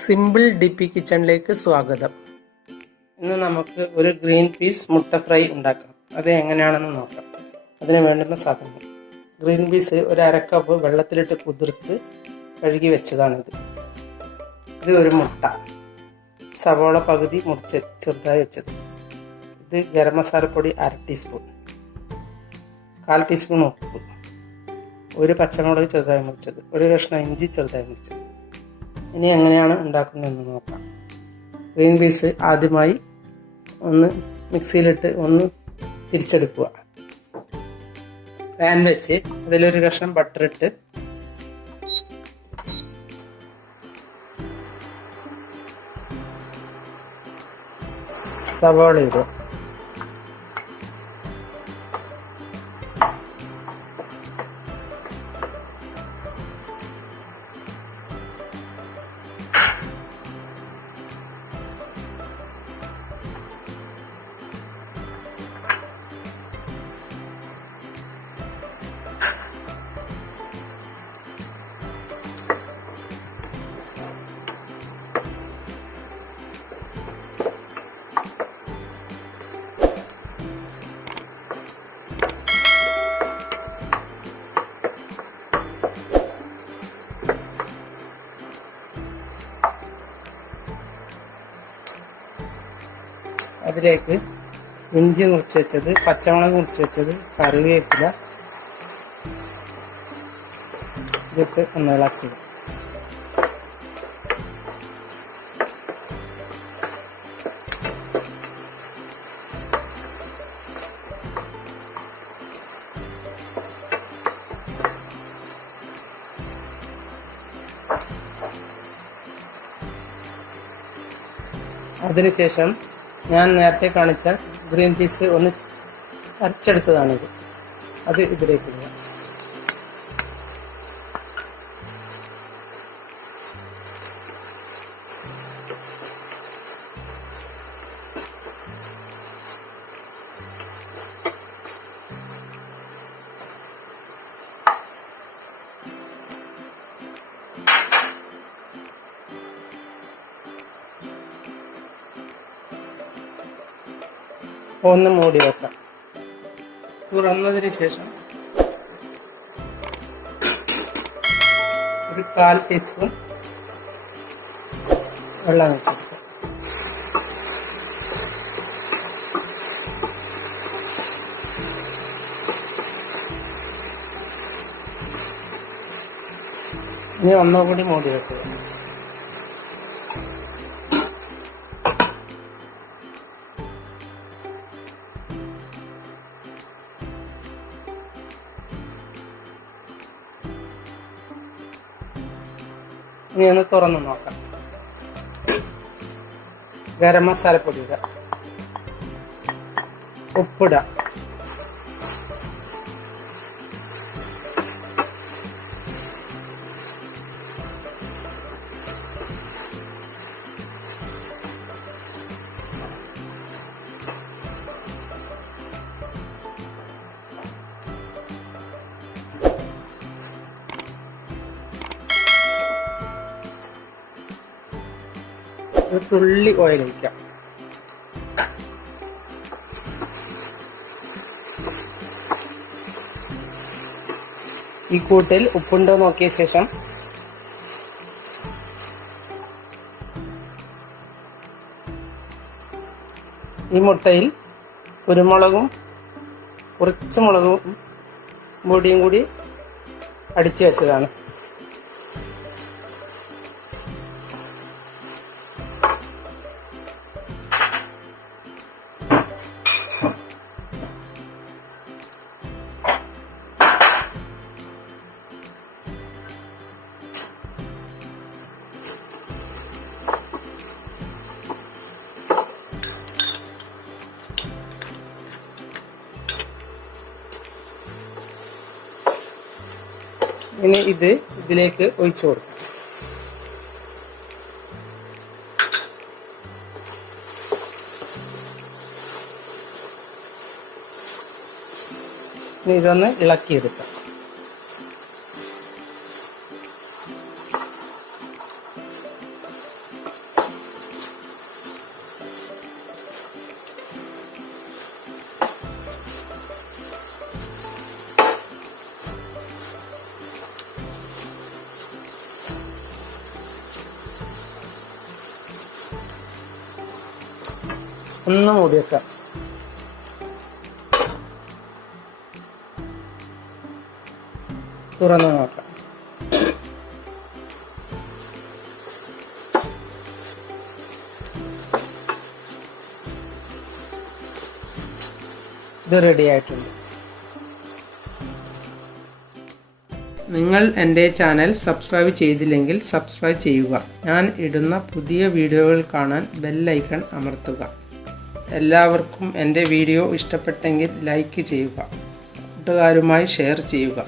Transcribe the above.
Simple ഡിപ്പി കിച്ചണിലേക്ക് സ്വാഗതം. ഇന്ന് നമുക്ക് ഒരു ഗ്രീൻ പീസ് മുട്ട ഫ്രൈ ഉണ്ടാക്കാം. അത് എങ്ങനെയാണെന്ന് നോക്കാം. അതിന് വേണ്ടുന്ന സാധനങ്ങൾ: ഗ്രീൻ പീസ് ഒരു അരക്കപ്പ് വെള്ളത്തിലിട്ട് കുതിർത്ത് കഴുകി വെച്ചതാണിത്. ഇത് ഒരു മുട്ട, സവോള പകുതി മുറിച്ച് ചെറുതായി വെച്ചത്. ഇത് ഗരം മസാലപ്പൊടി 1/2 ടീസ്പൂൺ, 1/4 ടീസ്പൂൺ ഉപ്പ്, ഒരു പച്ചമുളക് ചെറുതായി മുറിച്ചത്, ഒരു കഷ്ണം ഇഞ്ചി ചെറുതായി മുറിച്ചത്. ഇനി എങ്ങനെയാണ് ഉണ്ടാക്കുന്നതെന്ന് നോക്കാം. ഗ്രീൻ പീസ് ആദ്യമായി ഒന്ന് മിക്സിയിലിട്ട് ഒന്ന് തിരിച്ചെടുക്കുക. പാൻ വെച്ച് അതിലൊരു കഷ്ണം ബട്ടർ ഇട്ട് സവാള ഇടുക. അതിലേക്ക് ഇഞ്ചി മുറിച്ച് വെച്ചത്, പച്ചമുളക് മുറിച്ച് വെച്ചത്, കറിവേപ്പില ഇതൊക്കെ ഒന്ന് ഇളക്കുക. അതിനുശേഷം ഞാൻ നേരത്തെ കാണിച്ച ഗ്രീൻ പീസ് ഒന്ന് അരച്ചെടുത്തതാണിത്. അത് ഇതിലേക്ക് ഇടുക. ഒന്ന് മൂടി വെക്കാം. തുറന്നതിന് ശേഷം ഒരു 1/4 ടീസ്പൂൺ വെള്ളം വെച്ചെടുക്കാം. ഇനി ഒന്നുകൂടി മൂടി വെക്കുക. ഇനി ഒന്ന് തുറന്ന് നോക്കാം. ഗരം മസാലപ്പൊടി ഇടുക, ഉപ്പിടുക, ഒരു തുള്ളി ഓയിൽ ഒഴിക്കാം. ഈ കൂട്ടിൽ ഉപ്പുണ്ടോ നോക്കിയ ശേഷം ഈ മുട്ടയിൽ കുരുമുളകും കുറച്ച് മുളകും പൊടിയും കൂടി അടിച്ചു വെച്ചതാണ്. ഇനി ഇതിലേക്ക് ഒഴിച്ചു കൊടുക്കും. ഇനി ഇതൊന്ന് ഇളക്കിയെടുക്കാം. ഒന്ന് മൂടി വെക്കാം. തുറന്ന് നോക്കാം. ഇത് റെഡി ആയിട്ടുണ്ട്. നിങ്ങൾ എൻ്റെ ചാനൽ സബ്സ്ക്രൈബ് ചെയ്തില്ലെങ്കിൽ സബ്സ്ക്രൈബ് ചെയ്യുക. ഞാൻ ഇടുന്ന പുതിയ വീഡിയോകൾ കാണാൻ ബെൽ ഐക്കൺ അമർത്തുക. എല്ലാവർക്കും എൻ്റെ വീഡിയോ ഇഷ്ടപ്പെട്ടെങ്കിൽ ലൈക്ക് ചെയ്യുക. കൂട്ടുകാരുമായി ഷെയർ ചെയ്യുക.